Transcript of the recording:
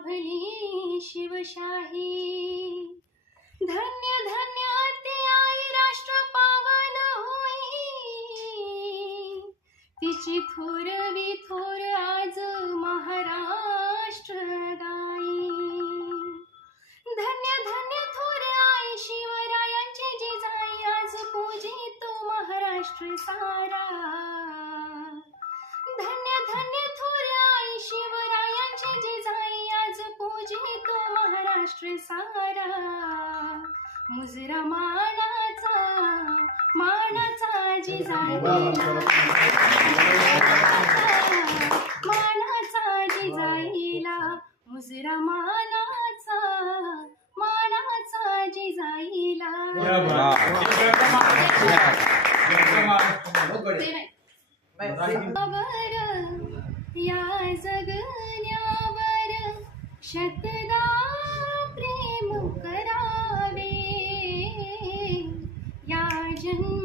लाभली शिवशाही। धन्य धन्य ते आई राष्ट्र पावन होई, तिची थोरवी थोर आज महाराष्ट्र गाई। धन्य धन्य थोर आई शिवरायांची जिजाई, आज पूजितो महाराष्ट्र सारा। धन्य धन्य थोर आई शिवरायांची जिजाई, आज पूजितो महाराष्ट्र सारा। मुजरा मानाचा जिजाईला, मानाचा जिजाईला, मुजरा मानाचा जिजाईला। या जगण्यावर शतदा प्रेम करावे, या जन्मा